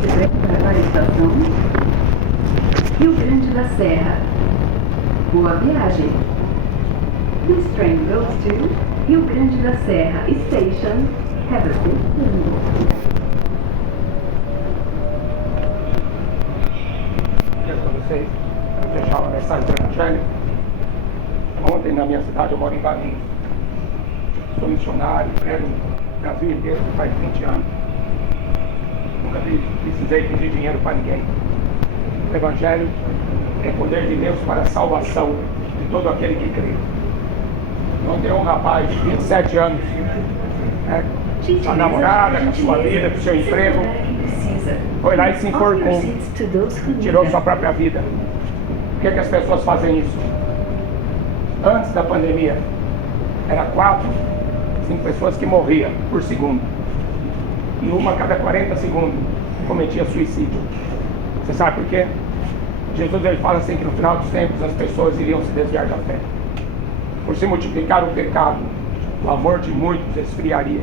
Para a estação Rio Grande da Serra. Boa viagem. This train goes to Rio Grande da Serra Station. Have a good journey. Para vocês, para fechar uma mensagem do Evangelho. Ontem na minha cidade, eu moro em Valinhos. Sou missionário, prego no Brasil inteiro faz 20 anos. Nunca precisei pedir dinheiro para ninguém. O Evangelho é poder de Deus para a salvação de todo aquele que crê. Ontem um rapaz de 27 anos, sua namorada, com a sua vida, com o seu emprego, foi lá e se enforcou, tirou sua própria vida. Por que as pessoas fazem isso? Antes da pandemia, era 4, 5 pessoas que morriam por segundo. E uma a cada 40 segundos cometia suicídio. Você sabe por quê? Jesus ele fala assim que no final dos tempos as pessoas iriam se desviar da fé. Por se multiplicar o pecado, o amor de muitos esfriaria.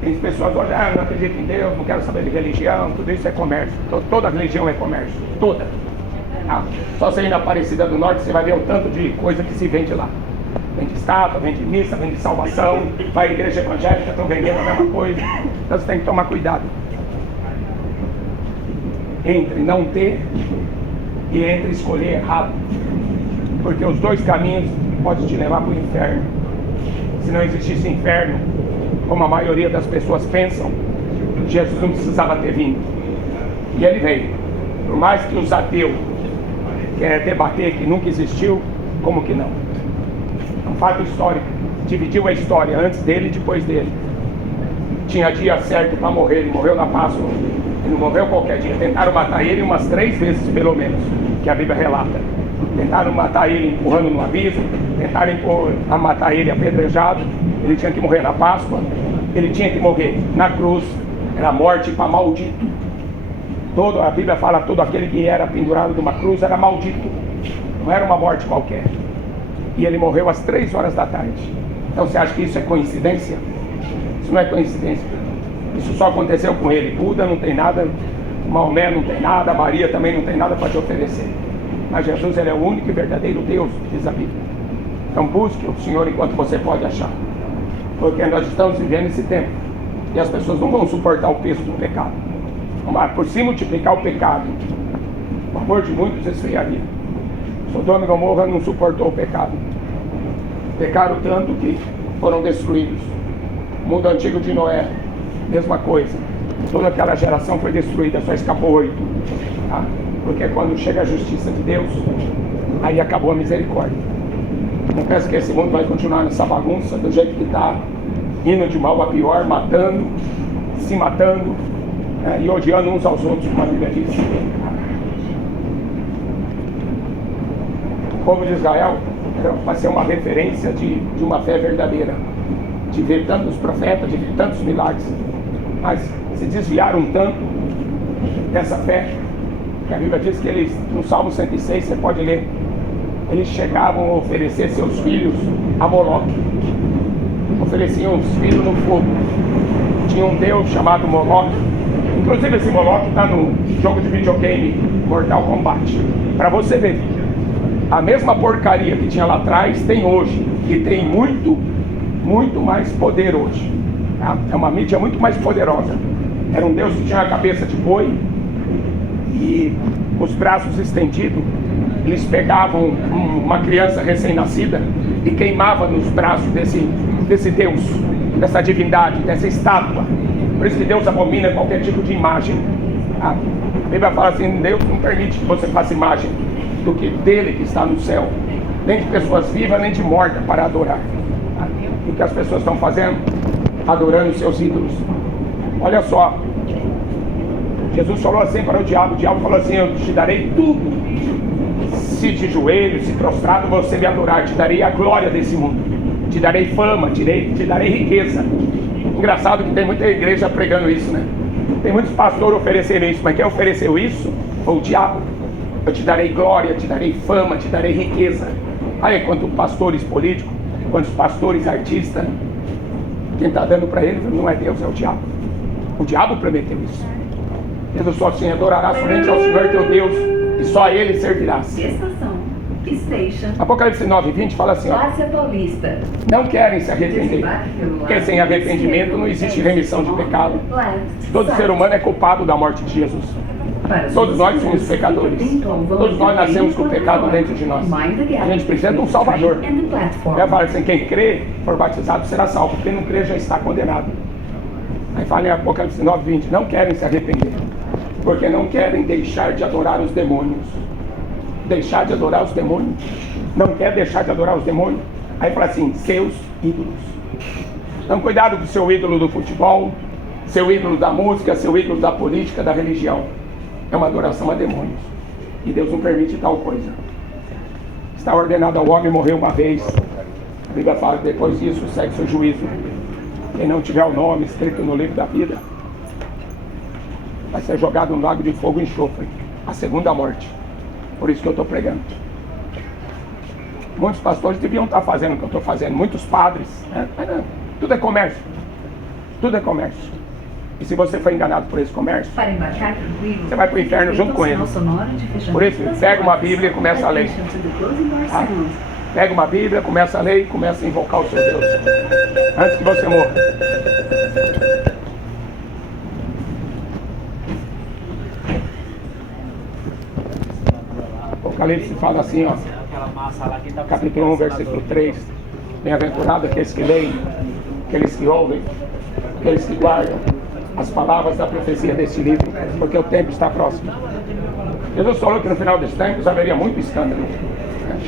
Tem pessoas hoje, não acredito em Deus, não quero saber de religião, tudo isso é comércio. Toda religião é comércio, toda. Só você ir na Aparecida do Norte, você vai ver o tanto de coisa que se vende lá. Vende estátua, vende missa, vende salvação, vai à igreja evangélica, estão vendendo a mesma coisa. Então você tem que tomar cuidado. Entre não ter e entre escolher errado. Porque os dois caminhos podem te levar para o inferno. Se não existisse inferno, como a maioria das pessoas pensam, Jesus não precisava ter vindo. E ele veio. Por mais que os ateus querem debater que nunca existiu, como que não? É um fato histórico. Dividiu a história antes dele e depois dele. Tinha dia certo para morrer, ele morreu na Páscoa. Ele não morreu qualquer dia. Tentaram matar ele umas 3 vezes, pelo menos, que a Bíblia relata. Tentaram matar ele empurrando no abismo, tentaram matar ele apedrejado. Ele tinha que morrer na Páscoa, ele tinha que morrer na cruz. Era morte para maldito. A Bíblia fala que todo aquele que era pendurado numa cruz era maldito. Não era uma morte qualquer. E ele morreu às 3 horas da tarde. Então você acha que isso é coincidência? Isso não é coincidência. Isso só aconteceu com ele. Buda não tem nada, Maomé não tem nada, Maria também não tem nada para te oferecer. Mas Jesus ele é o único e verdadeiro Deus, diz a Bíblia. Então busque o Senhor enquanto você pode achar. Porque nós estamos vivendo esse tempo. E as pessoas não vão suportar o peso do pecado. Por se multiplicar o pecado, o amor de muitos esfriaria. Sodoma e Gomorra não suportou o pecado. Pecaram tanto que foram destruídos. O mundo antigo de Noé, mesma coisa. Toda aquela geração foi destruída, só escapou 8. Tá? Porque quando chega a justiça de Deus, aí acabou a misericórdia. Não penso que esse mundo vai continuar nessa bagunça, do jeito que está, indo de mal a pior, matando, se matando, e odiando uns aos outros, como a Bíblia diz. O povo de Israel vai ser uma referência de uma fé verdadeira, de ver tantos profetas, de ver tantos milagres, mas se desviaram tanto dessa fé, que a Bíblia diz que eles, no Salmo 106, você pode ler, eles chegavam a oferecer seus filhos a Moloque, ofereciam os filhos no fogo. Tinha um deus chamado Moloque, inclusive esse Moloque está no jogo de videogame Mortal Kombat, para você ver. A mesma porcaria que tinha lá atrás tem hoje, e tem muito, muito mais poder hoje. Tá? É uma mídia muito mais poderosa. Era um Deus que tinha a cabeça de boi e os braços estendidos. Eles pegavam uma criança recém-nascida e queimavam nos braços desse Deus, dessa divindade, dessa estátua. Por isso que Deus abomina qualquer tipo de imagem. Tá? A Bíblia fala assim, Deus não permite que você faça imagem do que dele que está no céu, nem de pessoas vivas, nem de mortas para adorar. O que as pessoas estão fazendo? Adorando seus ídolos. Olha só, Jesus falou assim para o diabo falou assim, eu te darei tudo, se de joelhos, se prostrado você me adorar, te darei a glória desse mundo, te darei fama, te darei riqueza. Engraçado que tem muita igreja pregando isso, né? Tem muitos pastores oferecendo isso, mas quem ofereceu isso foi o diabo. Eu te darei glória, te darei fama, te darei riqueza. Aí quantos pastores políticos, quantos pastores artistas, quem está dando para ele não é Deus, é o diabo. O diabo prometeu isso. Jesus falou assim: adorarás somente ao Senhor teu Deus e só a Ele servirás. Estação. Station. Apocalipse 9:20 fala assim: ó, Várzea Paulista. não querem se arrepender, porque sem arrependimento não existe remissão de pecado. Todo ser humano é culpado da morte de Jesus. Todos nós somos pecadores. Todos nós nascemos com o pecado dentro de nós. A gente precisa de um Salvador. Ela fala assim: quem crê, for batizado, será salvo. Quem não crê já está condenado. Aí fala em Apocalipse 9:20: não querem se arrepender, porque não querem deixar de adorar os demônios. Deixar de adorar os demônios. Não quer deixar de adorar os demônios. Aí fala assim: seus ídolos. Então cuidado com o seu ídolo do futebol, seu ídolo da música, seu ídolo da política, da religião. É uma adoração a demônios. E Deus não permite tal coisa. Está ordenado ao homem morrer uma vez. A Bíblia fala que depois disso segue seu juízo. Quem não tiver o nome escrito no livro da vida vai ser jogado no lago de fogo e enxofre, a segunda morte. Por isso que eu estou pregando. Muitos pastores deviam estar fazendo o que eu estou fazendo. Muitos padres, né? Mas não, tudo é comércio. Tudo é comércio. E se você foi enganado por esse comércio, Para embarcar tranquilo, você vai para o inferno junto com ele. Por isso, pega uma Bíblia e começa a ler. Tá? Pega uma Bíblia, começa a ler e começa a invocar o seu Deus. Antes que você morra. Apocalipse fala assim, ó, capítulo 1, versículo 3: bem-aventurado aqueles que leem, aqueles que ouvem, aqueles que guardam as palavras da profecia deste livro, porque o tempo está próximo. Jesus falou que no final dos tempos haveria muito escândalo, né?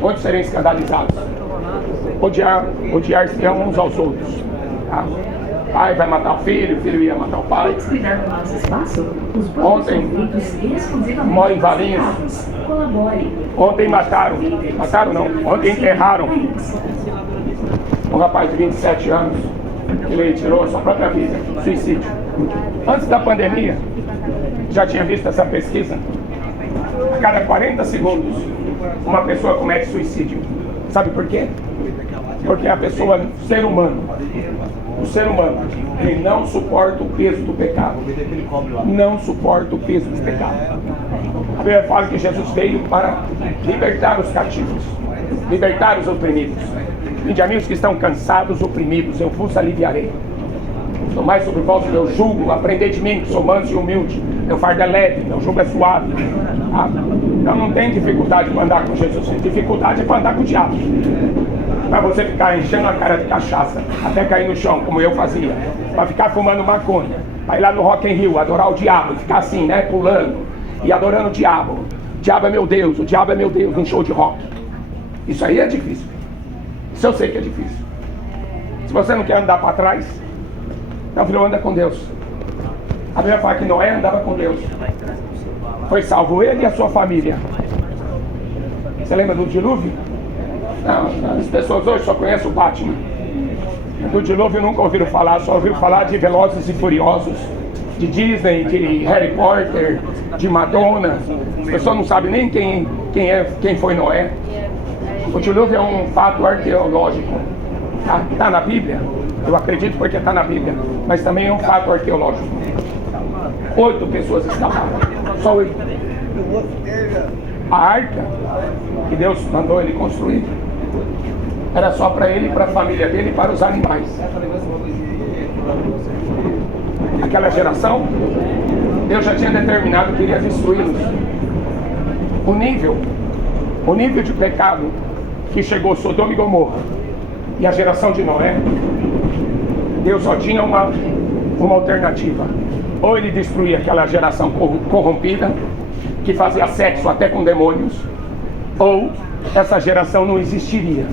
Muitos seriam escandalizados, odiar-se uns aos outros, tá? Pai vai matar o filho ia matar o pai. Cuidar do nosso espaço. Os Ontem, mora em Valinhos. Colabore. Ontem mataram não, ontem enterraram um rapaz de 27 anos, ele tirou a sua própria vida, suicídio. Antes da pandemia, já tinha visto essa pesquisa? A cada 40 segundos, uma pessoa comete suicídio. Sabe por quê? Porque a pessoa, o ser humano, ele não suporta o peso do pecado. Não suporta o peso do pecado. A Bíblia fala que Jesus veio para libertar os cativos, libertar os oprimidos. Vinde amigos que estão cansados, oprimidos, eu vos aliviarei. Tomai sobre vós o meu jugo, aprendei de mim, que sou manso e humilde. Meu fardo é leve, meu jugo é suave. Tá? Então não tem dificuldade para andar com Jesus. Dificuldade é para andar com o diabo. Para você ficar enchendo a cara de cachaça, até cair no chão, como eu fazia. Para ficar fumando maconha. Para ir lá no Rock in Rio, adorar o diabo. E ficar assim, né, pulando. E adorando o diabo. O diabo é meu Deus, o diabo é meu Deus, num show de rock. Isso aí é difícil. Isso eu sei que é difícil. Se você não quer andar para trás, então filho, anda com Deus. A Bíblia fala que Noé andava com Deus. Foi salvo ele e a sua família. Você lembra do dilúvio? Não, as pessoas hoje só conhecem o Batman. Do dilúvio nunca ouviram falar, só ouviram falar de Velozes e Furiosos, de Disney, de Harry Potter, de Madonna. As pessoas não sabem nem quem foi Noé. O dilúvio é um fato arqueológico. Está na Bíblia? Eu acredito porque está na Bíblia. Mas também é um fato arqueológico. 8 pessoas escaparam. Só 8. A arca que Deus mandou ele construir era só para ele, para a família dele e para os animais. Aquela geração, Deus já tinha determinado que iria destruí-los. O nível de pecado que chegou Sodoma e Gomorra e a geração de Noé, Deus só tinha uma alternativa. Ou ele destruía aquela geração corrompida, que fazia sexo até com demônios, ou essa geração não existiria.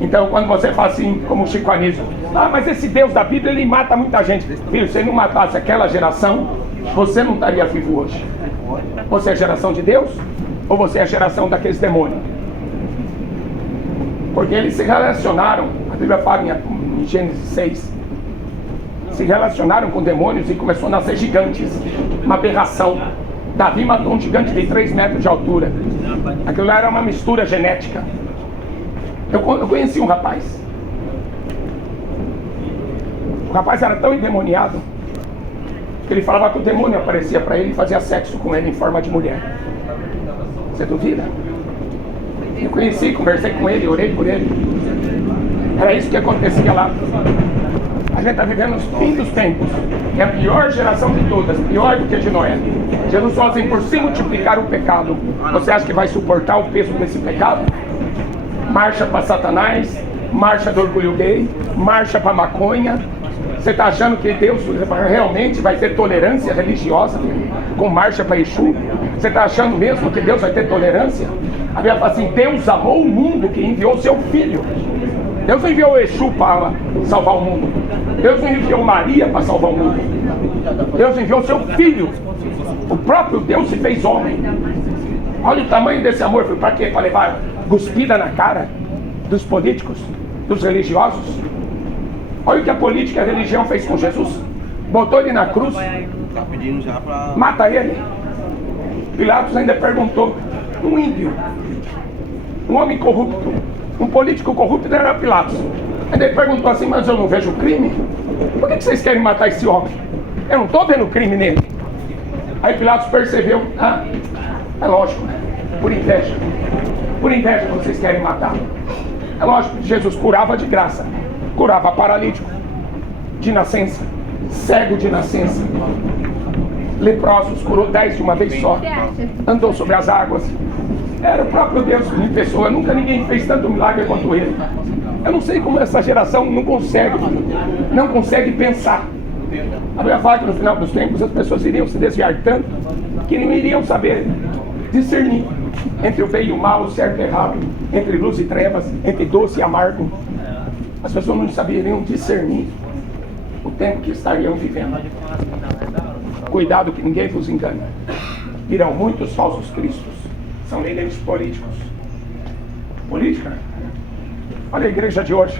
Então quando você fala assim, como o Chico Anísio, mas esse Deus da Bíblia, ele mata muita gente. Filho, se ele não matasse aquela geração, você não estaria vivo hoje. Você é a geração de Deus, ou você é a geração daqueles demônios? Porque eles se relacionaram, a Bíblia fala em Gênesis 6, se relacionaram com demônios e começou a nascer gigantes, uma aberração. Davi matou um gigante de 3 metros de altura. Aquilo lá era uma mistura genética. Eu conheci um rapaz. O rapaz era tão endemoniado Ele falava que o demônio aparecia para ele e fazia sexo com ele em forma de mulher. Você duvida? Eu conheci, conversei com ele, orei por ele. Era isso que acontecia lá. A gente está vivendo os fim dos tempos. É a pior geração de todas, pior do que a de Noé. Jesus falou assim: por se multiplicar o pecado, você acha que vai suportar o peso desse pecado? Marcha para Satanás, marcha do orgulho gay, marcha para maconha. Você está achando que Deus realmente vai ter tolerância religiosa com marcha para Exu? Você está achando mesmo que Deus vai ter tolerância? A Bíblia fala assim: Deus amou o mundo que enviou seu filho. Deus não enviou Exu para salvar o mundo. Deus não enviou Maria para salvar o mundo. Deus enviou seu filho. O próprio Deus se fez homem. Olha o tamanho desse amor. Para quê? Para levar cuspida na cara dos políticos, dos religiosos. Olha o que a política e a religião fez com Jesus. Botou ele na cruz. Mata ele. Pilatos ainda perguntou: um ímpio, um homem corrupto, um político corrupto, não era Pilatos. Ainda ele perguntou assim: mas eu não vejo crime? Por que vocês querem matar esse homem? Eu não estou vendo crime nele. Aí Pilatos percebeu: ah, é lógico, por inveja. Por inveja vocês querem matar. É lógico, Jesus curava de graça. Curava paralítico de nascença, cego de nascença, leprosos, curou 10 de uma vez só, andou sobre as águas. Era o próprio Deus em pessoa. Nunca ninguém fez tanto milagre quanto ele. Eu não sei como essa geração não consegue pensar. A Bíblia fala que no final dos tempos as pessoas iriam se desviar tanto que não iriam saber discernir entre o bem e o mal, o certo e o errado, entre luz e trevas, entre doce e amargo. As pessoas não saberiam discernir o tempo que estariam vivendo. Cuidado que ninguém vos engane. Virão muitos falsos cristos. São líderes políticos. Política? Olha a igreja de hoje.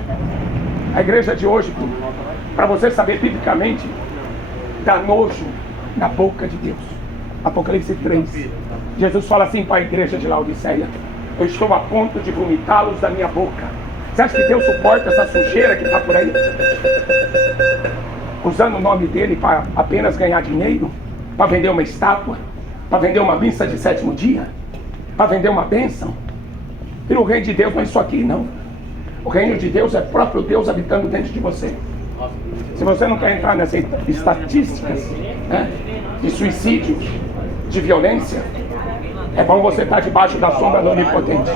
A igreja de hoje, para você saber biblicamente, dá nojo na boca de Deus. Apocalipse 3. Jesus fala assim para a igreja de Laodiceia: eu estou a ponto de vomitá-los da minha boca. Você acha que Deus suporta essa sujeira que está por aí? Usando o nome dele para apenas ganhar dinheiro? Para vender uma estátua? Para vender uma missa de 7º dia? Para vender uma bênção? E o reino de Deus não é isso aqui, não. O reino de Deus é próprio Deus habitando dentro de você. Se você não quer entrar nessas estatísticas, né, de suicídio, de violência, é bom você estar debaixo da sombra do Onipotente.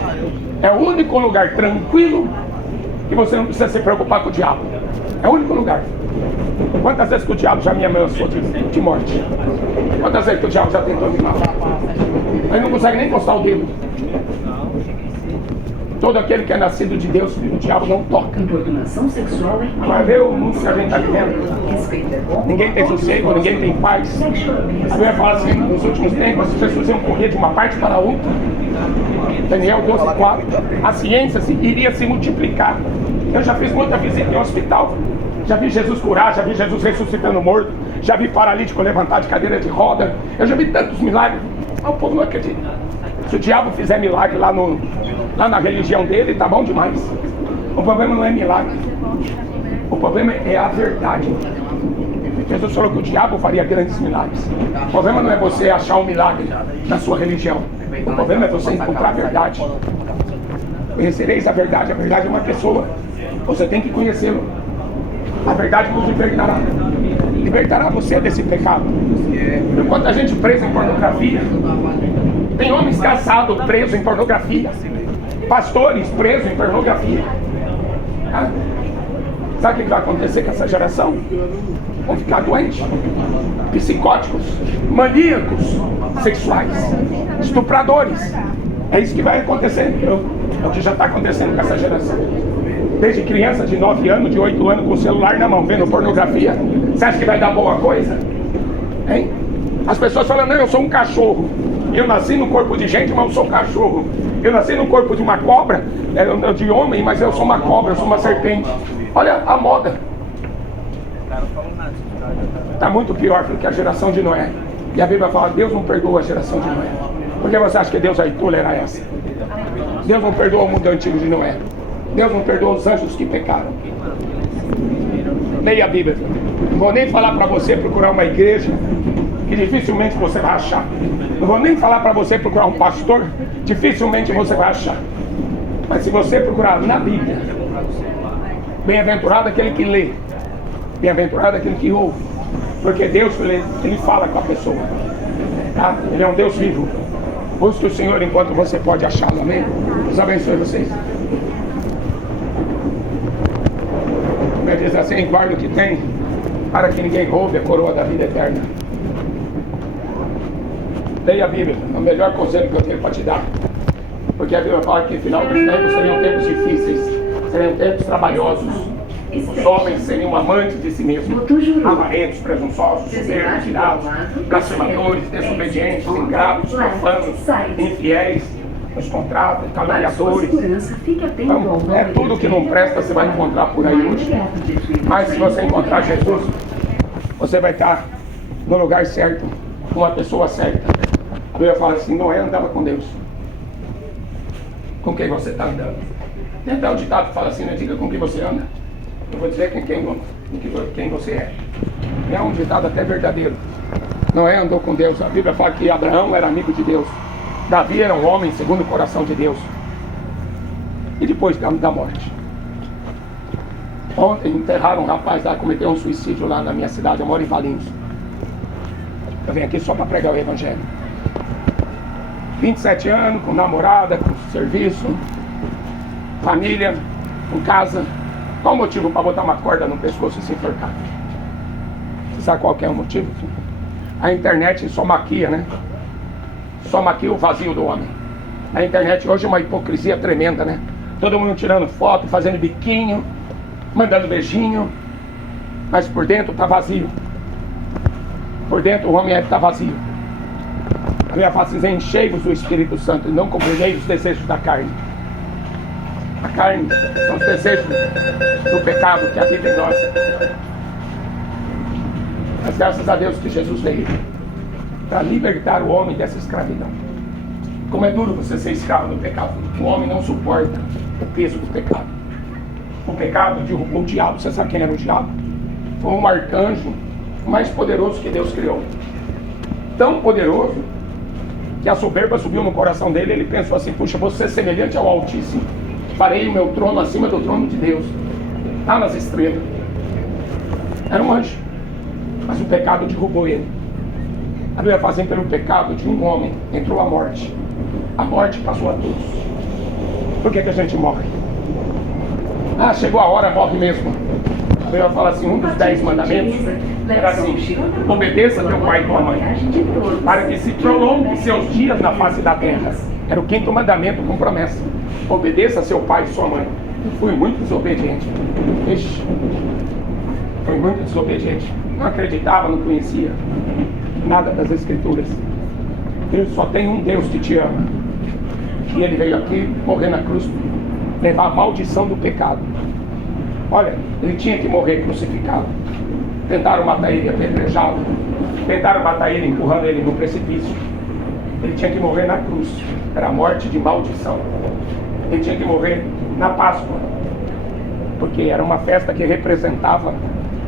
É o único lugar tranquilo que você não precisa se preocupar com o diabo. É o único lugar. Quantas vezes que o diabo já me ameaçou de morte? Quantas vezes que o diabo já tentou me matar? Ele não consegue nem encostar o dedo. Todo aquele que é nascido de Deus, o diabo não toca. Importunação sexual é crime. Vai ver o mundo que a gente está vivendo. Respeito é bom. Ninguém tem sossego, ninguém tem paz. A Bíblia fala assim: nos últimos tempos as pessoas iam correr de uma parte para a outra. Daniel 12:4. A ciência iria se multiplicar. Eu já fiz muita visita em hospital. Já vi Jesus curar, já vi Jesus ressuscitando morto, já vi paralítico levantar de cadeira de roda. Eu já vi tantos milagres. Mas o povo não acredita. Se o diabo fizer milagre lá na religião dele, tá bom demais. O problema não é milagre. O problema é a verdade. Jesus falou que o diabo faria grandes milagres. O problema não é você achar um milagre na sua religião. O problema é você encontrar a verdade. Conhecereis a verdade. A verdade é uma pessoa. Você tem que conhecê-lo. A verdade vos libertará. Libertará você desse pecado. Tem quanta gente presa em pornografia. Tem homens casados presos em pornografia. Pastores presos em pornografia. Ah? Sabe o que vai acontecer com essa geração? Vão ficar doentes, psicóticos, maníacos sexuais, estupradores. É isso que vai acontecer. É o que já está acontecendo com essa geração. Desde criança de 9 anos, de 8 anos, com o celular na mão, vendo pornografia. Você acha que vai dar boa coisa? Hein? As pessoas falam: não, eu sou um cachorro. Eu nasci no corpo de gente, mas eu sou um cachorro. Eu nasci no corpo de uma cobra, de homem, mas eu sou uma cobra, eu sou uma serpente. Olha a moda. Está muito pior do que a geração de Noé. E a Bíblia fala: Deus não perdoa a geração de Noé. Por que você acha que Deus vai tolerar essa? Deus não perdoa o mundo antigo de Noé. Deus não perdoa os anjos que pecaram. Leia a Bíblia. Não vou nem falar para você procurar uma igreja, que dificilmente você vai achar. Não vou nem falar para você procurar um pastor, dificilmente você vai achar. Mas se você procurar na Bíblia, bem-aventurado aquele que lê, bem-aventurado aquele que ouve, porque Deus, ele fala com a pessoa, tá? Ele é um Deus vivo. Busque o Senhor enquanto você pode achá-lo, amém? Deus abençoe vocês. Como diz assim, guarda o que tem, para que ninguém roube a coroa da vida eterna. Leia a Bíblia, é o melhor conselho que eu tenho para te dar. Porque a Bíblia fala que no final dos tempos seriam tempos difíceis, seriam tempos trabalhosos. Os homens seriam amantes de si mesmos, avarentos, presunçosos, soberbos, irados, blasfemadores, desobedientes, ingratos, profanos, infiéis, nos contratos, caluniadores. Então, é tudo que não presta, você vai encontrar por aí hoje. Mas se você encontrar Jesus, você vai estar no lugar certo, com uma pessoa certa. A Bíblia fala assim, Noé andava com Deus. Com quem você está andando? Tem até um ditado que fala assim, não diga com quem você anda. Eu vou dizer quem você é. É um ditado até verdadeiro. Noé andou com Deus. A Bíblia fala que Abraão era amigo de Deus. Davi era um homem segundo o coração de Deus. E depois da morte. Ontem enterraram um rapaz lá, cometeu um suicídio lá na minha cidade. Eu moro em Valinhos. Eu venho aqui só para pregar o Evangelho. 27 anos, com namorada, com serviço, família, com casa. Qual o motivo para botar uma corda no pescoço e se enforcar? Você sabe qual que é o motivo? A internet só maquia, né? Só maquia o vazio do homem. A internet hoje é uma hipocrisia tremenda, né? Todo mundo tirando foto, fazendo biquinho, mandando beijinho, mas por dentro está vazio. Por dentro o homem está vazio. A Bíblia fala assim, enchei-vos do Espírito Santo e não compreendeis os desejos da carne. A carne são os desejos do pecado que habita em nós. Mas graças a Deus que Jesus veio para libertar o homem dessa escravidão. Como é duro você ser escravo do pecado. O homem não suporta o peso do pecado. O pecado derrubou o diabo. Você sabe quem era o diabo? Foi um arcanjo mais poderoso que Deus criou. Tão poderoso que a soberba subiu no coração dele. Ele pensou assim, puxa, vou ser semelhante ao Altíssimo. Farei o meu trono acima do trono de Deus. Lá nas estrelas. Era um anjo. Mas o pecado derrubou ele. A Bíblia fala assim, pelo pecado de um homem entrou a morte. A morte passou a todos. Por que a gente morre? Ah, chegou a hora, morre mesmo. A Bíblia fala assim, um dos 10 mandamentos era assim, obedeça teu pai e tua mãe, para que se prolongue seus dias na face da terra. Era o 5º mandamento com promessa. Obedeça a seu pai e sua mãe. Fui muito desobediente. Ixi, fui muito desobediente. Não acreditava, não conhecia nada das Escrituras. Deus só tem um Deus que te ama. E ele veio aqui morrer na cruz, levar a maldição do pecado. Olha, ele tinha que morrer crucificado. Tentaram matar ele apedrejado. Tentaram matar ele empurrando ele no precipício. Ele tinha que morrer na cruz. Era a morte de maldição. Ele tinha que morrer na Páscoa. Porque era uma festa que representava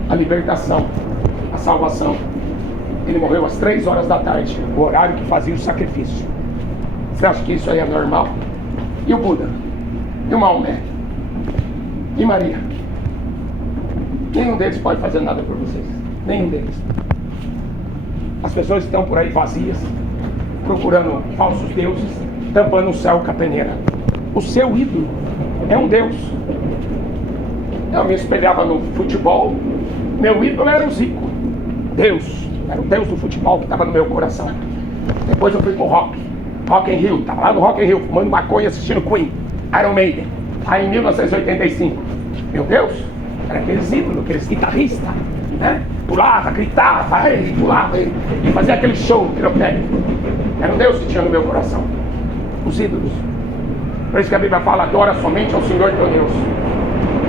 a libertação, a salvação. Ele morreu às 3 horas da tarde, o horário que fazia o sacrifício. Você acha que isso aí é normal? E o Buda? E o Maomé? E Maria? Nenhum deles pode fazer nada por vocês. Nenhum deles. As pessoas estão por aí vazias, procurando falsos deuses, tampando o céu com a peneira. O seu ídolo é um Deus. Eu me espelhava no futebol. Meu ídolo era o Zico. Deus. Era o Deus do futebol que estava no meu coração. Depois eu fui pro Rock in Rio. Estava lá no Rock in Rio, fumando maconha, assistindo Queen, Iron Maiden. Aí em 1985. Meu Deus, era aqueles ídolos, aqueles guitarristas, né? Pulava, gritava, pulava e fazia aquele show pirotécnico. Era um Deus que tinha no meu coração. Os ídolos. Por isso que a Bíblia fala, adora somente ao Senhor teu Deus.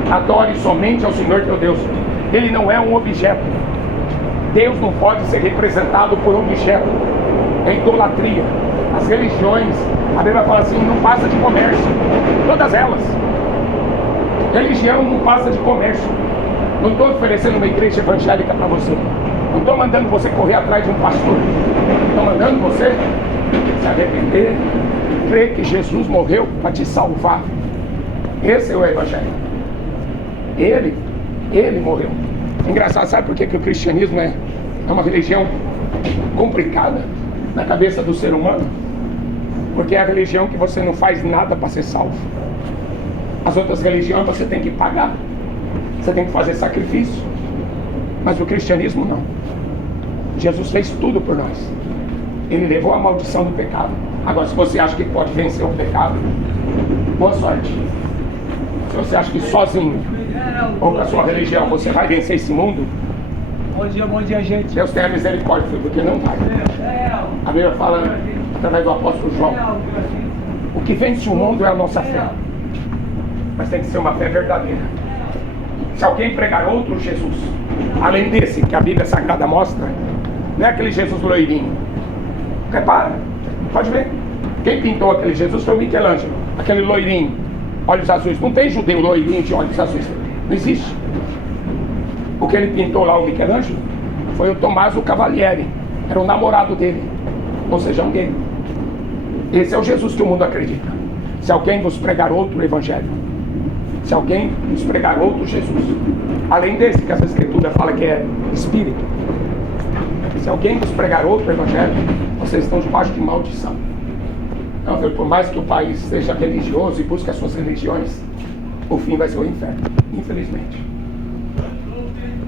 Adore somente ao Senhor teu Deus. Ele não é um objeto. Deus não pode ser representado por um objeto. É idolatria. As religiões, a Bíblia fala assim, não passa de comércio. Todas elas. Religião não passa de comércio. Não estou oferecendo uma igreja evangélica para você. Não estou mandando você correr atrás de um pastor. Estou mandando você se arrepender, crer que Jesus morreu para te salvar. Esse é o evangelho. Ele morreu. Engraçado, sabe por que o cristianismo é uma religião complicada na cabeça do ser humano? Porque é a religião que você não faz nada para ser salvo. As outras religiões você tem que pagar, você tem que fazer sacrifício. Mas o cristianismo não. Jesus fez tudo por nós. Ele levou a maldição do pecado. Agora, se você acha que pode vencer o pecado, boa sorte. Se você acha que sozinho ou com a sua religião você vai vencer esse mundo, Bom dia, gente. Deus tenha misericórdia, porque não vai. A Bíblia fala, através do apóstolo João, o que vence o mundo é a nossa fé. Mas tem que ser uma fé verdadeira. Se alguém pregar outro Jesus, além desse que a Bíblia Sagrada mostra, não é aquele Jesus loirinho. Repara, pode ver. Quem pintou aquele Jesus foi o Michelangelo, aquele loirinho, olhos azuis. Não tem judeu loirinho de olhos azuis. Não existe. O que ele pintou lá, o Michelangelo, foi o Tommaso Cavalieri. Era o namorado dele. Ou seja, um gay. Esse é o Jesus que o mundo acredita. Se alguém vos pregar outro evangelho, se alguém nos pregar outro Jesus, além desse que essa escritura fala que é espírito, se alguém nos pregar outro evangelho, vocês estão debaixo de maldição. Então, por mais que o país seja religioso e busque as suas religiões, o fim vai ser o inferno, infelizmente.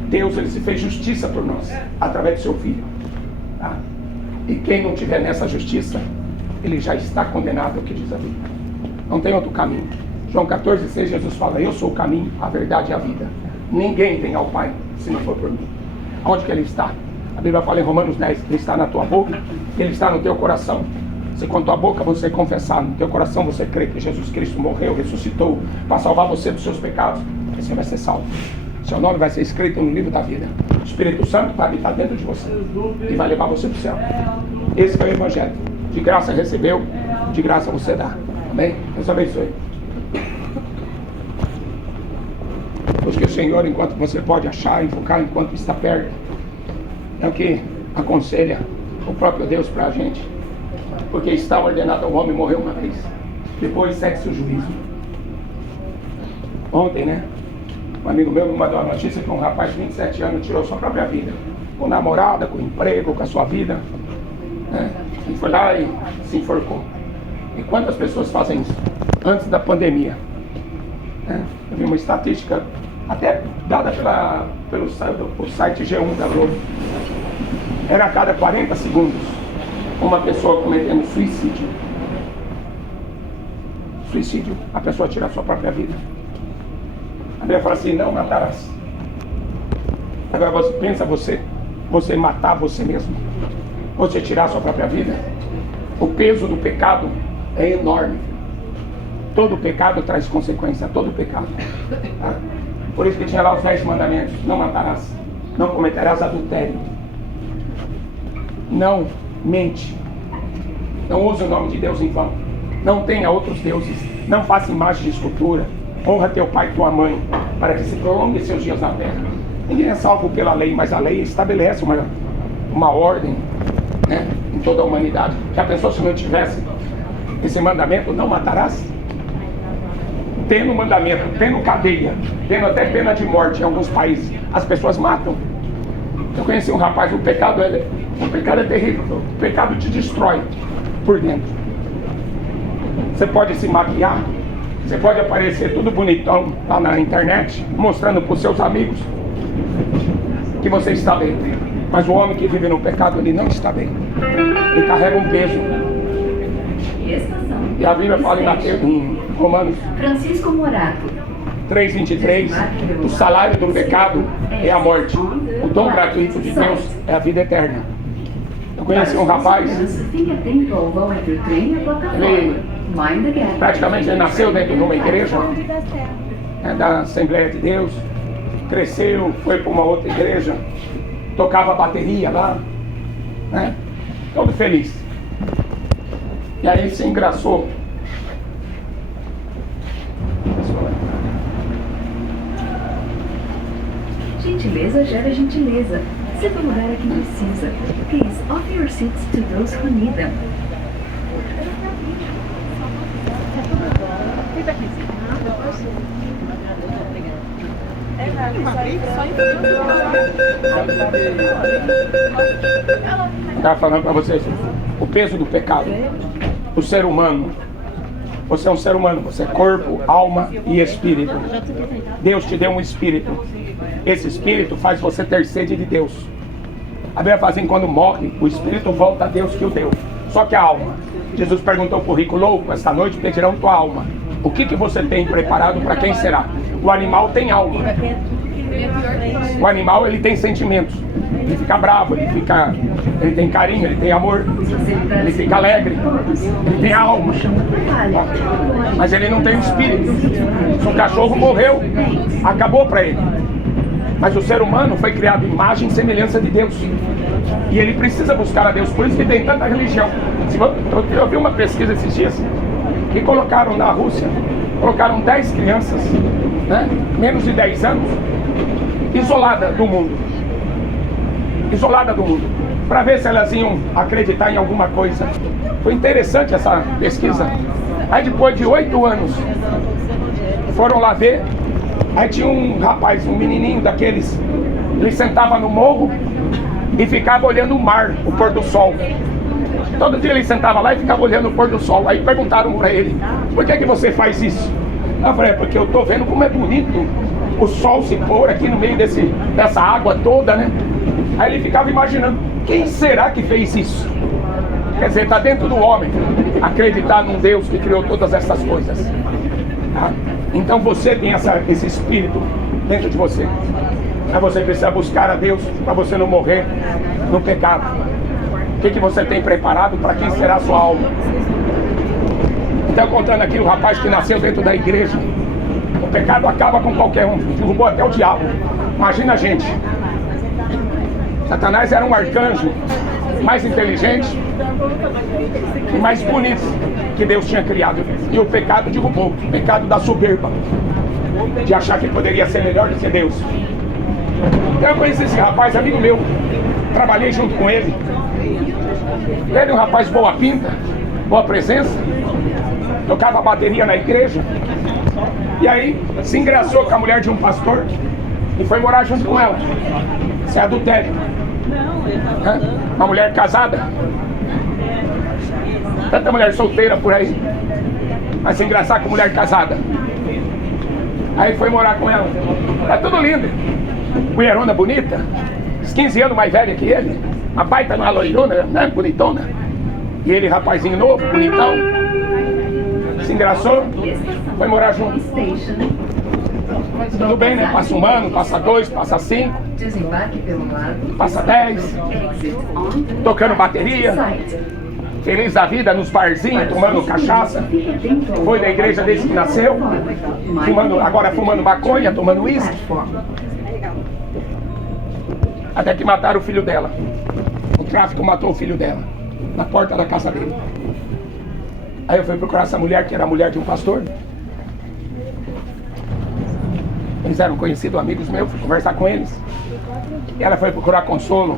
Deus, ele se fez justiça por nós, através do seu Filho. Tá? E quem não tiver nessa justiça, ele já está condenado, é o que diz a Bíblia. Não tem outro caminho. João 14,6, Jesus fala, eu sou o caminho, a verdade e a vida. Ninguém vem ao Pai, se não for por mim. Onde que ele está? A Bíblia fala em Romanos 10, ele está na tua boca, ele está no teu coração. Se com tua boca você confessar, no teu coração você crê que Jesus Cristo morreu, ressuscitou, para salvar você dos seus pecados, você vai ser salvo. Seu nome vai ser escrito no livro da vida. O Espírito Santo vai habitar dentro de você e vai levar você para o céu. Esse é o Evangelho. De graça recebeu, de graça você dá. Amém? Deus abençoe. Busque o Senhor enquanto você pode achar, invocar enquanto está perto. É o que aconselha o próprio Deus para a gente. Porque está ordenado ao homem morrer uma vez. Depois segue-se o juízo. Ontem, né? Um amigo meu me mandou uma notícia que um rapaz de 27 anos tirou sua própria vida. Com namorada, com emprego, com a sua vida. Né? E foi lá e se enforcou. E quantas pessoas fazem isso? Antes da pandemia. Né? Eu vi uma estatística até dada pelo site G1 da Globo. Era a cada 40 segundos uma pessoa cometendo suicídio. Suicídio, a pessoa tira a sua própria vida. A Bíblia fala assim, não matarás. Agora você pensa você matar você mesmo, você tirar a sua própria vida. O peso do pecado é enorme. Todo pecado traz consequência, todo pecado. Tá? Por isso que tinha lá os 10 mandamentos. Não matarás, não cometerás adultério, não mente, não use o nome de Deus em vão, não tenha outros deuses, não faça imagem de escultura, honra teu pai e tua mãe, para que se prolongue seus dias na terra. Ninguém é salvo pela lei, mas a lei estabelece uma ordem, né, em toda a humanidade. Já pensou se não tivesse esse mandamento, não matarás? Tendo mandamento, tendo cadeia, tendo até pena de morte em alguns países, as pessoas matam. Eu conheci um rapaz, o pecado é terrível, o pecado te destrói por dentro. Você pode se maquiar, você pode aparecer tudo bonitão lá na internet, mostrando para os seus amigos que você está bem. Mas o homem que vive no pecado, ele não está bem. Ele carrega um peso. E a Bíblia fala em Romanos Francisco Morato. 3,23, o salário do pecado é a morte. O dom gratuito de Deus é a vida eterna. Eu conheci um rapaz, Fique atento ao vão entre o trem e a plataforma. Mind the gap. praticamente ele nasceu dentro de uma igreja, da Assembleia de Deus, cresceu, foi para uma outra igreja, tocava bateria lá, né? Todo feliz. E aí se engraçou. Gentileza gera gentileza. Senta o lugar a quem precisa. Please offer your seats to those who need them. Estava falando para vocês o peso do pecado. O ser humano. Você é um ser humano, você é corpo, alma e espírito. Deus te deu um espírito. Esse espírito faz você ter sede de Deus. A Bíblia fala assim, quando morre, o espírito volta a Deus que o deu. Só que a alma, Jesus perguntou para o rico: louco, esta noite pedirão tua alma. O que você tem preparado para quem será? O animal tem alma. O animal, ele tem sentimentos. Ele fica bravo, ele tem carinho, ele tem amor, ele fica alegre, ele tem alma. Mas ele não tem o espírito. Se o cachorro morreu, acabou para ele. Mas o ser humano foi criado em imagem e semelhança de Deus. E ele precisa buscar a Deus. Por isso que tem tanta religião. Eu vi uma pesquisa esses dias que colocaram na Rússia, colocaram 10 crianças, né, menos de 10 anos, isolada do mundo, para ver se elas iam acreditar em alguma coisa. Foi interessante essa pesquisa. Aí depois de 8 anos foram lá ver. Aí tinha um rapaz, um menininho daqueles, ele sentava no morro e ficava olhando o mar, o pôr do sol. Todo dia ele sentava lá e ficava olhando o pôr do sol. Aí perguntaram para ele: por que você faz isso? Eu falei: porque eu tô vendo como é bonito o sol se pôr aqui no meio dessa água toda, né? Aí ele ficava imaginando, quem será que fez isso? Quer dizer, está dentro do homem acreditar num Deus que criou todas essas coisas, tá? Então você tem esse espírito dentro de você. Mas você precisa buscar a Deus para você não morrer no pecado. O que você tem preparado para quem será a sua alma? Então, contando aqui o rapaz que nasceu dentro da igreja. O pecado acaba com qualquer um, derrubou até o diabo. Imagina a gente. Satanás era um arcanjo mais inteligente e mais bonito que Deus tinha criado. E o pecado derrubou. O pecado da soberba, de achar que poderia ser melhor do que Deus. Então eu conheci esse rapaz, amigo meu. Trabalhei junto com ele. Ele é um rapaz boa pinta, boa presença. Tocava bateria na igreja. E aí se engraçou com a mulher de um pastor e foi morar junto com ela. Isso é adultério. Uma mulher casada. Tanta mulher solteira por aí, mas se engraçar com mulher casada. Aí foi morar com ela. Tá tudo lindo. Mulherona bonita, uns 15 anos mais velha que ele. Uma baita numa loirona, né? Bonitona. E ele, rapazinho novo, bonitão, se engraçou, foi morar junto. Tudo bem, né? Passa 1 ano, passa 2, passa 5, passa 10, tocando bateria, feliz da vida nos barzinhos, tomando cachaça. Foi da igreja desde que nasceu, agora fumando maconha, tomando uísque. Até que mataram o filho dela. O tráfico matou o filho dela na porta da casa dele. Aí eu fui procurar essa mulher, que era a mulher de um pastor. Eles eram conhecidos, amigos meus, fui conversar com eles. E ela foi procurar consolo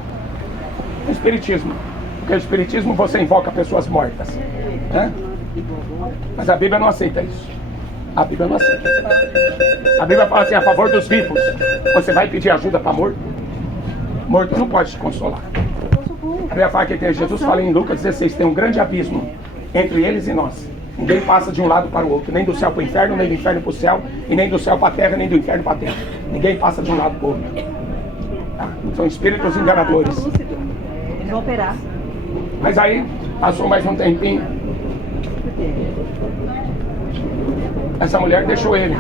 no espiritismo. Porque o espiritismo você invoca pessoas mortas, né? Mas a Bíblia não aceita isso. A Bíblia não aceita. A Bíblia fala assim, a favor dos vivos. Você vai pedir ajuda para morto? Morto não pode te consolar. A Bíblia fala que Jesus fala em Lucas 16, tem um grande abismo entre eles e nós. Ninguém passa de um lado para o outro, nem do céu para o inferno, nem do inferno para o céu, e nem do céu para a terra, nem do inferno para a terra. Ninguém passa de um lado para o outro. Tá? São espíritos enganadores. Eles vão operar. Mas aí, passou mais um tempinho. Essa mulher deixou ele.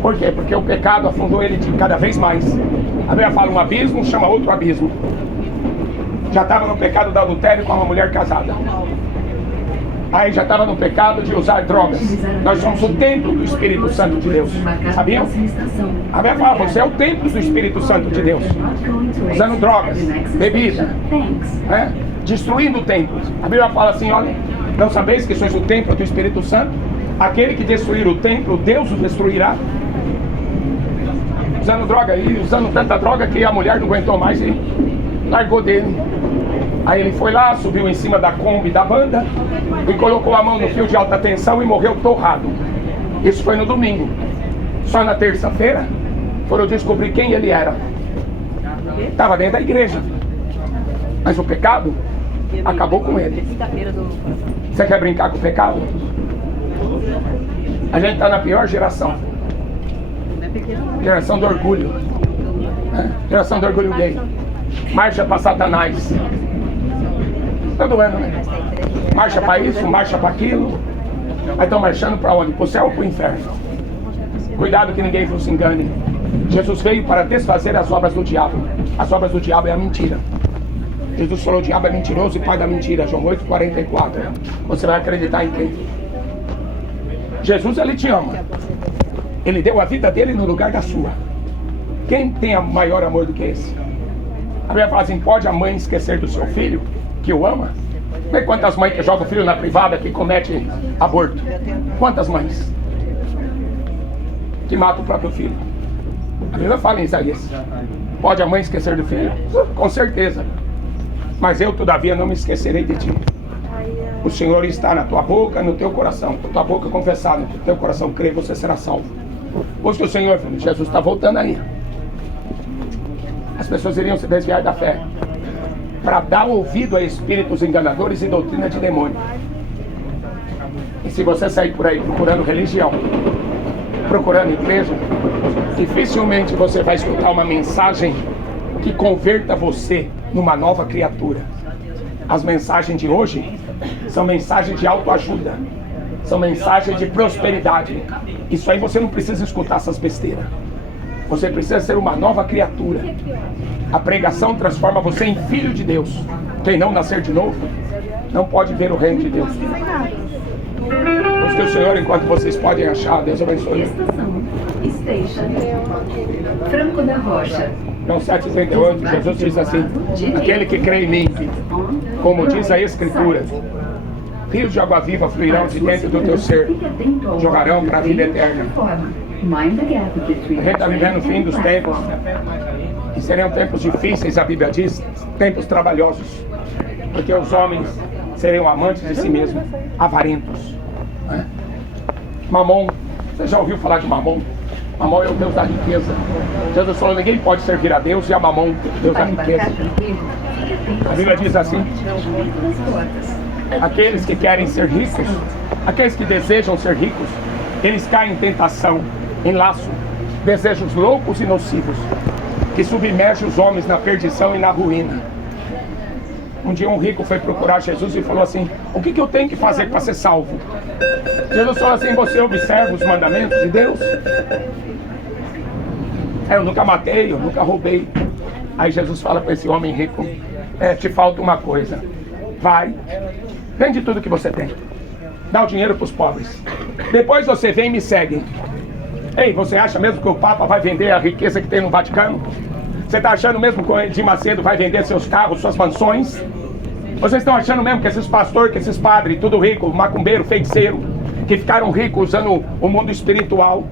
Por quê? Porque o pecado afundou ele de cada vez mais. A Bíblia fala, um abismo chama outro abismo. Já estava no pecado do adultério com uma mulher casada. Aí já estava no pecado de usar drogas. Nós somos o templo do Espírito Santo de Deus. Sabiam? A Bíblia fala, você é o templo do Espírito Santo de Deus. Usando drogas, bebida, né? Destruindo o templo. A Bíblia fala assim, olha, não sabeis que sois o templo do Espírito Santo? Aquele que destruir o templo, Deus o destruirá. usando droga e usando tanta droga que a mulher não aguentou mais e largou dele. Aí ele foi lá, subiu em cima da Kombi da banda e colocou a mão no fio de alta tensão e morreu torrado. Isso foi no domingo. Só na terça-feira foram descobrir quem ele era. Estava dentro da igreja. Mas o pecado acabou com ele. Você quer brincar com o pecado? A gente está na pior geração. Geração do orgulho. Geração do orgulho gay. Marcha para Satanás. Tá doendo, né? Marcha para isso, marcha para aquilo. Aí estão marchando para onde? Para o céu ou para o inferno? Cuidado que ninguém vos engane. Jesus veio para desfazer as obras do diabo. As obras do diabo é a mentira. Jesus falou: o diabo é mentiroso e pai da mentira. João 8,44. Você vai acreditar em quem? Jesus, ele te ama. Ele deu a vida dele no lugar da sua. Quem tem maior amor do que esse? A Bíblia fala assim: pode a mãe esquecer do seu filho que o ama? Vê quantas mães que jogam o filho na privada, que comete aborto. Quantas mães que matam o próprio filho? A Bíblia fala em Isaías: pode a mãe esquecer do filho? Com certeza. Mas eu, todavia, não me esquecerei de ti. O Senhor está na tua boca, no teu coração. Na tua boca confessar, no teu coração crer, você será salvo. Busque o Senhor, filho. Jesus está voltando aí. As pessoas iriam se desviar da fé para dar ouvido a espíritos enganadores e doutrina de demônio. E se você sair por aí procurando religião, procurando igreja, dificilmente você vai escutar uma mensagem que converta você numa nova criatura. As mensagens de hoje são mensagens de autoajuda, são mensagens de prosperidade. Isso aí você não precisa escutar essas besteiras. Você precisa ser uma nova criatura. A pregação transforma você em filho de Deus. Quem não nascer de novo não pode ver o reino de Deus. Busque o Senhor enquanto vocês podem achar. Deus abençoe. Estação. Station. Franco da Rocha. Então 7:38, Jesus diz assim: aquele que crê em mim, como diz a Escritura, rios de água viva fluirão de dentro do teu ser, jogarão para a vida eterna. A gente está vivendo o fim dos tempos, e serão tempos difíceis, a Bíblia diz, tempos trabalhosos, porque os homens serão amantes de si mesmos, avarentos, né? Mamon, você já ouviu falar de Mamon? Mamon é o Deus da riqueza. Jesus falou: ninguém pode servir a Deus e a Mamon, Deus da riqueza. A Bíblia diz assim: aqueles que querem ser ricos, aqueles que desejam ser ricos, eles caem em tentação, em laço, desejos loucos e nocivos, que submergem os homens na perdição e na ruína. Um dia um rico foi procurar Jesus e falou assim: o que eu tenho que fazer para ser salvo? Jesus falou assim: você observa os mandamentos de Deus? Eu nunca matei, eu nunca roubei. Aí Jesus fala para esse homem rico: te falta uma coisa. Vai, vende tudo que você tem, dá o dinheiro para os pobres, depois você vem e me segue. Ei, você acha mesmo que o Papa vai vender a riqueza que tem no Vaticano? Você está achando mesmo que o Edir Macedo vai vender seus carros, suas mansões? Vocês estão achando mesmo que esses pastores, que esses padres, tudo rico, macumbeiro, feiticeiro, que ficaram ricos usando o mundo espiritual,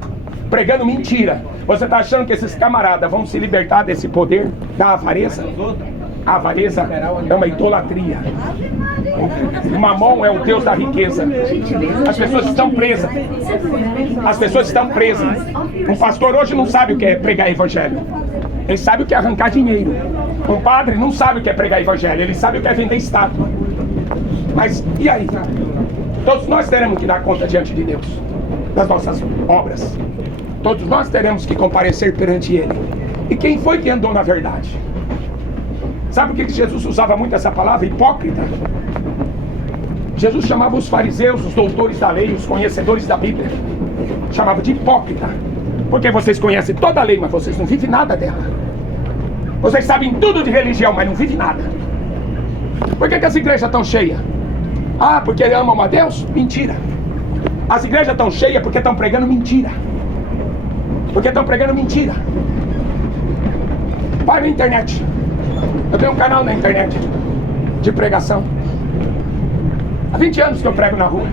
pregando mentira, você está achando que esses camaradas vão se libertar desse poder da avareza? A avareza é uma idolatria. O Mamon é o Deus da riqueza. As pessoas estão presas. As pessoas estão presas. Um pastor hoje não sabe o que é pregar evangelho. Ele sabe o que é arrancar dinheiro. Um padre não sabe o que é pregar evangelho. Ele sabe o que é vender estátua. Mas e aí? Todos nós teremos que dar conta diante de Deus das nossas obras. Todos nós teremos que comparecer perante Ele. E quem foi que andou na verdade? Sabe por que Jesus usava muito essa palavra? Hipócrita. Jesus chamava os fariseus, os doutores da lei, os conhecedores da Bíblia, chamava de hipócrita, porque vocês conhecem toda a lei, mas vocês não vivem nada dela. Vocês sabem tudo de religião, mas não vivem nada. Por que as igrejas estão cheias? Ah, porque amam a Deus? Mentira. As igrejas estão cheias porque estão pregando mentira. Porque estão pregando mentira. Vai na internet. Eu tenho um canal na internet de pregação. Há 20 anos que eu prego na rua.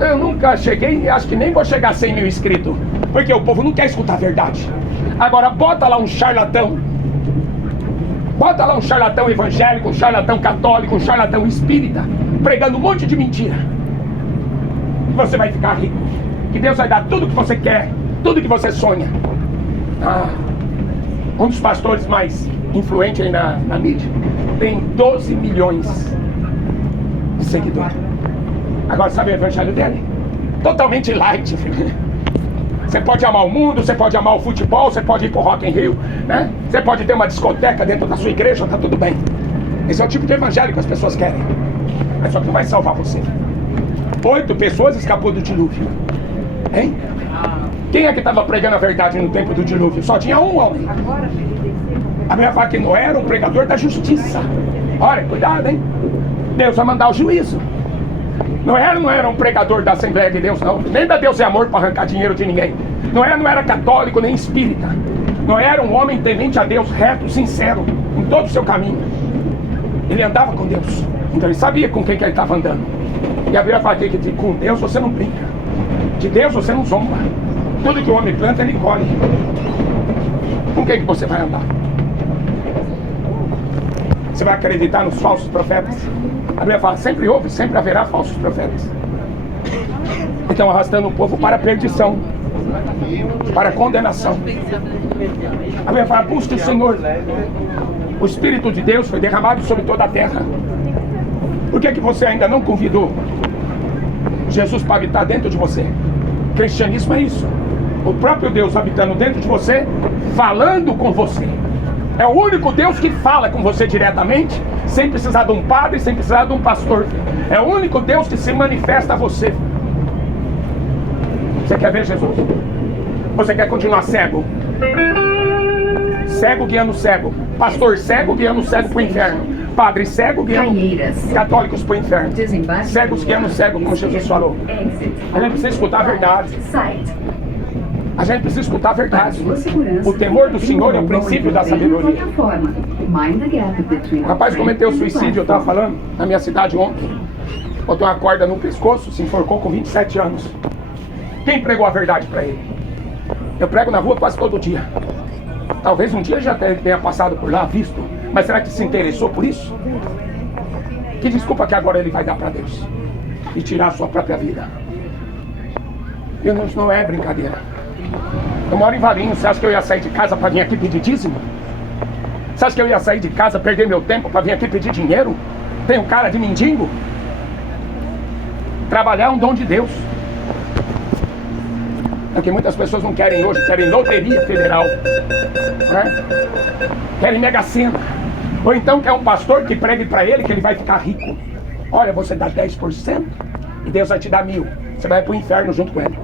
Eu nunca cheguei, acho que nem vou chegar a 100 mil inscritos. Porque o povo não quer escutar a verdade. Agora bota lá um charlatão. Bota lá um charlatão evangélico, um charlatão católico, um charlatão espírita, pregando um monte de mentira. E você vai ficar rico. Que Deus vai dar tudo que você quer, tudo que você sonha. Um dos pastores mais influentes aí na mídia tem 12 milhões de seguidores. Agora sabe o evangelho dele? Totalmente light. Você pode amar o mundo, você pode amar o futebol, você pode ir pro Rock in Rio, né? Você pode ter uma discoteca dentro da sua igreja, tá tudo bem. Esse é o tipo de evangelho que as pessoas querem. Mas só que não vai salvar você. 8 pessoas escapou do dilúvio. Hein? Quem é que estava pregando a verdade no tempo do dilúvio? Só tinha um homem. A Bíblia fala que Noé era um pregador da justiça. Olha, cuidado, hein? Deus vai mandar o juízo. Noé não era um pregador da Assembleia de Deus, não. Nem da Deus é amor para arrancar dinheiro de ninguém. Noé não era católico nem espírita. Noé era um homem temente a Deus, reto, sincero, em todo o seu caminho. Ele andava com Deus. Então ele sabia com quem que ele estava andando. E a Bíblia fala que com Deus você não brinca. De Deus você não zomba. Tudo que o homem planta, ele colhe. Com quem que você vai andar? Você vai acreditar nos falsos profetas? A Bíblia fala, sempre houve, sempre haverá falsos profetas. Então arrastando o povo para a perdição, para a condenação. A Bíblia fala, busque o Senhor. O Espírito de Deus foi derramado sobre toda a terra. Por que você ainda não convidou Jesus para habitar dentro de você? Cristianismo é isso. O próprio Deus habitando dentro de você, falando com você. É o único Deus que fala com você diretamente, sem precisar de um padre, sem precisar de um pastor. É o único Deus que se manifesta a você. Você quer ver Jesus? Você quer continuar cego? Cego guiando cego. Pastor cego guiando cego para o inferno. Padre cego guiando católicos para o inferno. Cegos guiando cego, como Jesus falou. A gente precisa escutar a verdade. A gente precisa escutar a verdade. O temor do Senhor é o princípio da sabedoria. O rapaz cometeu suicídio, eu estava falando, na minha cidade ontem. Botou uma corda no pescoço, se enforcou com 27 anos. Quem pregou a verdade para ele? Eu prego na rua quase todo dia. Talvez um dia já tenha passado por lá, visto. Mas será que se interessou por isso? Que desculpa que agora ele vai dar para Deus e tirar a sua própria vida? Isso não é brincadeira. Eu moro em Valinhos, você acha que eu ia sair de casa para vir aqui pedir dízimo? Você acha que eu ia sair de casa, perder meu tempo para vir aqui pedir dinheiro? Tenho cara de mendigo? Trabalhar é um dom de Deus. É que muitas pessoas não querem hoje, querem loteria federal, né? Querem mega sena. Ou então quer um pastor que pregue para ele que ele vai ficar rico. Olha, você dá 10% e Deus vai te dar 1.000. Você vai para o inferno junto com ele.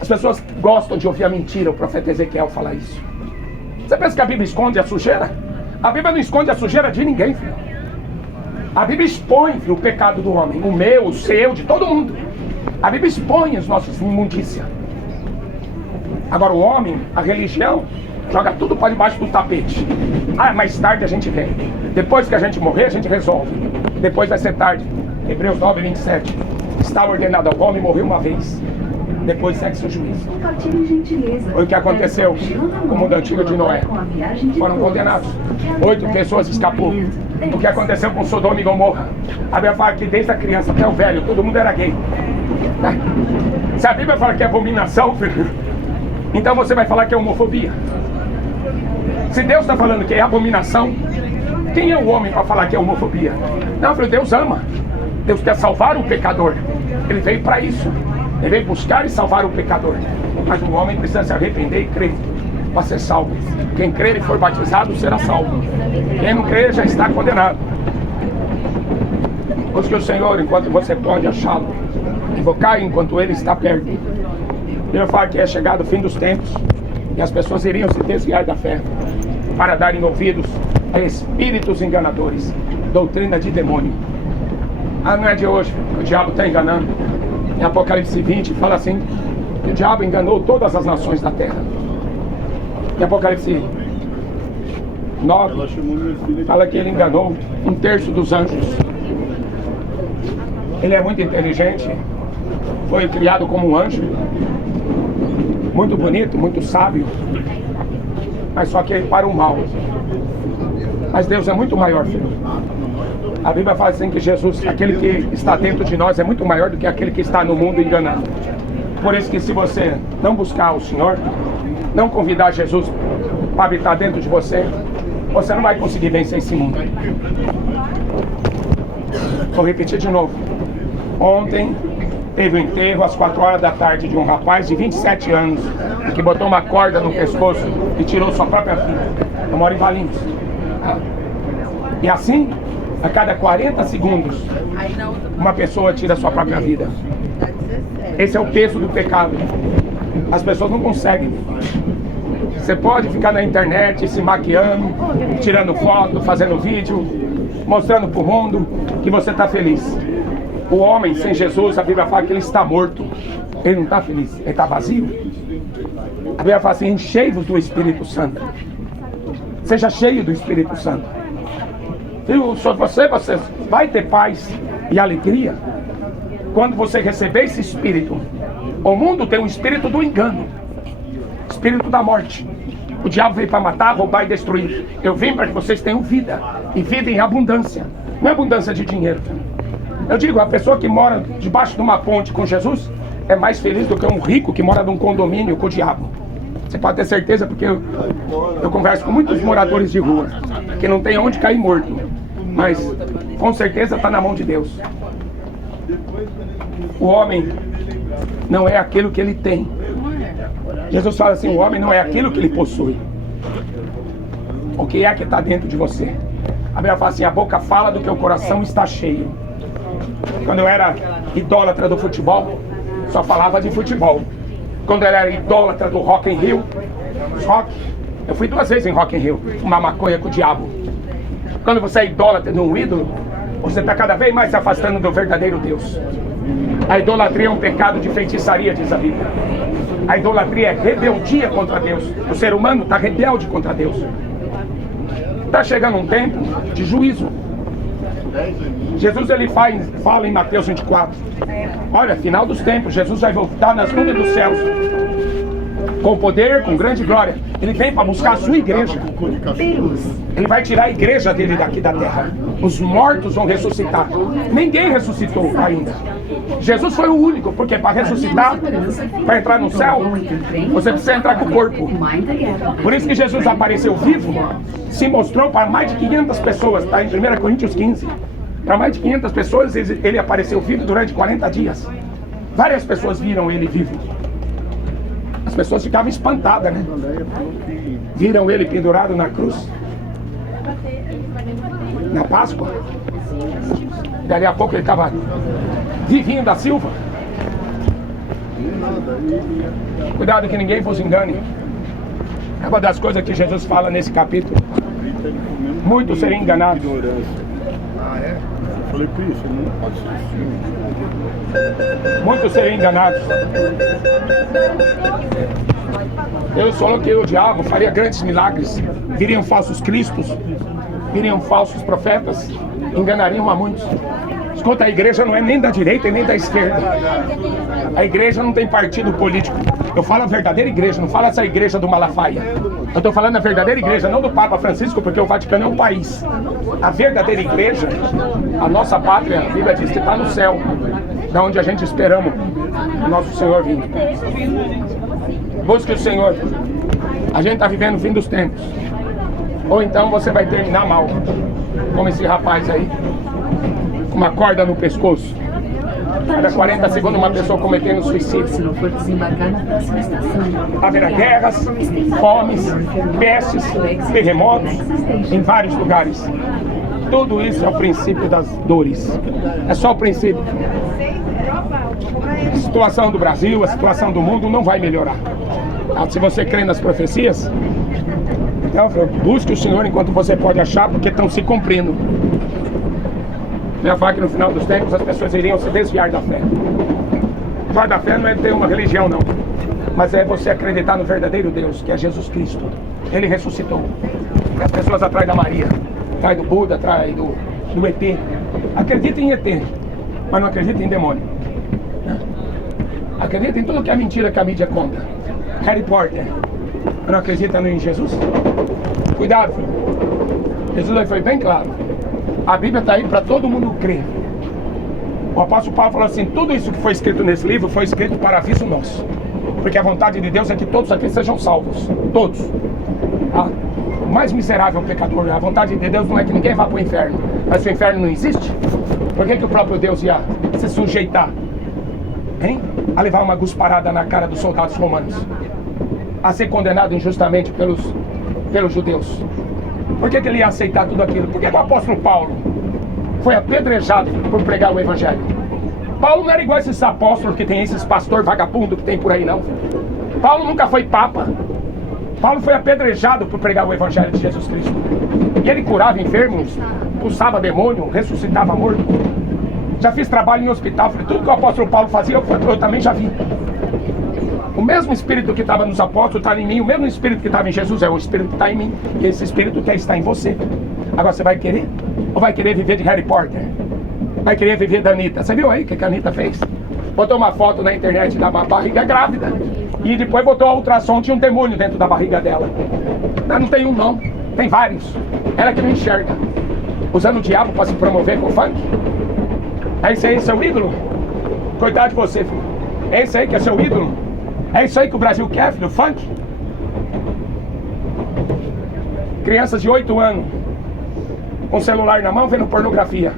As pessoas gostam de ouvir a mentira, o profeta Ezequiel fala isso. Você pensa que a Bíblia esconde a sujeira? A Bíblia não esconde a sujeira de ninguém, filho. A Bíblia expõe, filho, o pecado do homem, o meu, o seu, de todo mundo. A Bíblia expõe as nossas imundícias. Agora o homem, a religião, joga tudo para debaixo do tapete. Mais tarde a gente vê. Depois que a gente morrer, a gente resolve. Depois vai ser tarde. Hebreus 9, 27. Está ordenado ao homem morrer uma vez. Depois segue seu juízo. Foi o que aconteceu com o mundo antigo de Noé. Foram condenados. 8 pessoas escapou. O que aconteceu com Sodoma e Gomorra? A Bíblia fala que desde a criança até o velho, todo mundo era gay. Se a Bíblia fala que é abominação, filho, então você vai falar que é homofobia. Se Deus está falando que é abominação, quem é o homem para falar que é homofobia? Não, filho, Deus ama. Deus quer salvar o pecador. Ele veio para isso. Ele veio buscar e salvar o pecador. Mas o homem precisa se arrepender e crer para ser salvo. Quem crer e for batizado será salvo. Quem não crer já está condenado. Busque o Senhor enquanto você pode achá-lo. Invocar enquanto Ele está perto. Ele fala que é chegado o fim dos tempos e as pessoas iriam se desviar da fé para darem ouvidos a espíritos enganadores, doutrina de demônio. Não é de hoje, o diabo está enganando. Em Apocalipse 20 fala assim, que o diabo enganou todas as nações da terra. Em Apocalipse 9 fala que ele enganou 1/3 dos anjos. Ele é muito inteligente, foi criado como um anjo, muito bonito, muito sábio, mas só que para o mal. Mas Deus é muito maior, filho. A Bíblia fala assim que Jesus, aquele que está dentro de nós, é muito maior do que aquele que está no mundo enganado. Por isso que se você não buscar o Senhor, não convidar Jesus para habitar dentro de você, você não vai conseguir vencer esse mundo. Vou repetir de novo. Ontem teve o enterro às 4 horas da tarde de um rapaz de 27 anos que botou uma corda no pescoço e tirou sua própria filha. Eu moro em Valinhos. E assim, a cada 40 segundos, uma pessoa tira sua própria vida. Esse é o peso do pecado. As pessoas não conseguem. Você pode ficar na internet se maquiando, tirando foto, fazendo vídeo, mostrando para o mundo que você está feliz. O homem sem Jesus, a Bíblia fala que ele está morto. Ele não está feliz, ele está vazio. A Bíblia fala assim: enchei-vos do Espírito Santo. Seja cheio do Espírito Santo. Só você vai ter paz e alegria quando você receber esse Espírito. O mundo tem um espírito do engano, espírito da morte. O diabo veio para matar, roubar e destruir. Eu vim para que vocês tenham vida, e vida em abundância. Não é abundância de dinheiro. Eu digo, a pessoa que mora debaixo de uma ponte com Jesus é mais feliz do que um rico que mora num condomínio com o diabo. Você pode ter certeza, porque eu converso com muitos moradores de rua que não tem onde cair morto, mas com certeza está na mão de Deus. O homem não é aquilo que ele tem. Jesus fala assim: o homem não é aquilo que ele possui. O que é que está dentro de você? A Bíblia fala assim: a boca fala do que o coração está cheio. Quando eu era idólatra do futebol, só falava de futebol. Quando eu era idólatra do Rock in Rio, eu fui 2 vezes em Rock in Rio, fumar maconha com o diabo. Quando você é idólatra de um ídolo, você está cada vez mais se afastando do verdadeiro Deus. A idolatria é um pecado de feitiçaria, diz a Bíblia. A idolatria é rebeldia contra Deus. O ser humano está rebelde contra Deus. Está chegando um tempo de juízo. Jesus ele fala em Mateus 24: olha, final dos tempos, Jesus vai voltar nas nuvens dos céus com poder, com grande glória. Ele vem para buscar a sua igreja. Ele vai tirar a igreja dele daqui da terra. Os mortos vão ressuscitar. Ninguém ressuscitou ainda. Jesus foi o único, porque para ressuscitar, para entrar no céu, você precisa entrar com o corpo. Por isso que Jesus apareceu vivo, se mostrou para mais de 500 pessoas, está em 1 Coríntios 15. Para mais de 500 pessoas ele apareceu vivo durante 40 dias. Várias pessoas viram ele vivo. As pessoas ficavam espantadas, né? Viram ele pendurado na cruz na Páscoa. Dali a pouco ele estava vivinho da Silva. Cuidado que ninguém vos engane. É uma das coisas que Jesus fala nesse capítulo. Muitos serão enganados. Eu falei por isso, não pode ser. Muitos serão enganados. Deus falou que o diabo faria grandes milagres. Viriam falsos cristos, viriam falsos profetas, enganariam a muitos. Escuta, a igreja não é nem da direita e nem da esquerda. A igreja não tem partido político. Eu falo a verdadeira igreja, não falo essa igreja do Malafaia. Eu estou falando a verdadeira igreja, não do Papa Francisco, porque o Vaticano é um país. A verdadeira igreja, a nossa pátria, a Bíblia diz que está no céu, da onde a gente esperamos o nosso Senhor vindo. Busque o Senhor. A gente está vivendo o fim dos tempos. Ou então você vai terminar mal, como esse rapaz aí, com uma corda no pescoço. Cada 40 segundos uma pessoa cometendo suicídio. Se não for desembarcar na próxima estação. Haverá guerras, fomes, pestes, terremotos em vários lugares. Tudo isso é o princípio das dores. É só o princípio. A situação do Brasil, a situação do mundo não vai melhorar. Se você crê nas profecias, então busque o Senhor enquanto você pode achar, porque estão se cumprindo. Minha fala que no final dos tempos as pessoas iriam se desviar da fé. Desviar da fé não é ter uma religião, não, mas é você acreditar no verdadeiro Deus, que é Jesus Cristo. Ele ressuscitou. E as pessoas atrás da Maria, atrás do Buda, atrás do ET. Acreditem em ET, mas não acreditem em demônio. Acreditem em tudo que é mentira que a mídia conta. Harry Potter não acredita em Jesus? Cuidado, filho. Jesus aí foi bem claro. A Bíblia está aí para todo mundo crer. O apóstolo Paulo falou assim: tudo isso que foi escrito nesse livro foi escrito para aviso nosso. Porque a vontade de Deus é que todos aqui sejam salvos. Todos. O mais miserável pecador. A vontade de Deus não é que ninguém vá para o inferno. Mas se o inferno não existe, por que o próprio Deus ia se sujeitar, hein? A levar uma gusparada na cara dos soldados romanos? A ser condenado injustamente pelos judeus? Por que ele ia aceitar tudo aquilo? Por que o apóstolo Paulo foi apedrejado por pregar o evangelho? Paulo não era igual a esses apóstolos que tem, esses pastor vagabundo que tem por aí, não. Paulo nunca foi papa. Paulo foi apedrejado por pregar o evangelho de Jesus Cristo. E ele curava enfermos, expulsava demônio, ressuscitava morto. Já fiz trabalho em hospital, tudo que o apóstolo Paulo fazia, eu também já vi. O mesmo Espírito que estava nos apóstolos está em mim, o mesmo Espírito que estava em Jesus é o Espírito que está em mim. E esse Espírito quer estar em você. Agora você vai querer? Ou vai querer viver de Harry Potter? Vai querer viver da Anitta? Você viu aí o que a Anitta fez? Botou uma foto na internet da barriga grávida. E depois botou a ultrassom, tinha um demônio dentro da barriga dela. Não tem um não, tem vários. Ela que não enxerga. Usando o diabo para se promover com o funk. É esse aí seu ídolo? Coitado de você, filho. É esse aí que é seu ídolo? É isso aí que o Brasil quer, filho? Funk? Crianças de 8 anos com celular na mão vendo pornografia.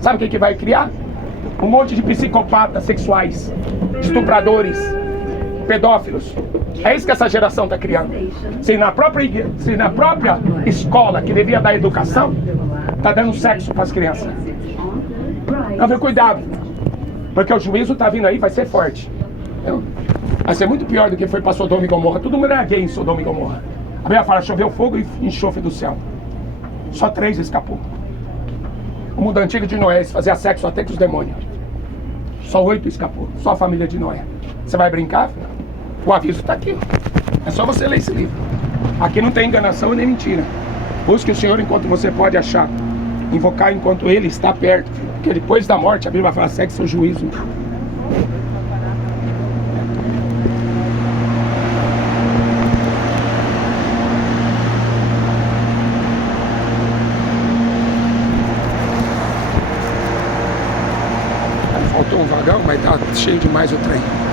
Sabe o que vai criar? Um monte de psicopatas sexuais, estupradores, pedófilos. É isso que essa geração está criando. Se na própria escola que devia dar educação, está dando sexo para as crianças. Então, cuidado, porque o juízo está vindo aí, vai ser forte. Entendeu? Vai ser muito pior do que foi para Sodoma e Gomorra. Todo mundo era gay em Sodoma e Gomorra. A Bíblia fala: choveu fogo e enxofre do céu. Só 3 escapou. O mundo antigo de Noé fazia sexo até com os demônios. Só 8 escapou. Só a família de Noé. Você vai brincar? O aviso está aqui. É só você ler esse livro. Aqui não tem enganação nem mentira. Busque o Senhor enquanto você pode achar. Invocar enquanto Ele está perto. Porque depois da morte, a Bíblia fala: segue seu juízo. Faltou um vagão, mas tá cheio demais o trem.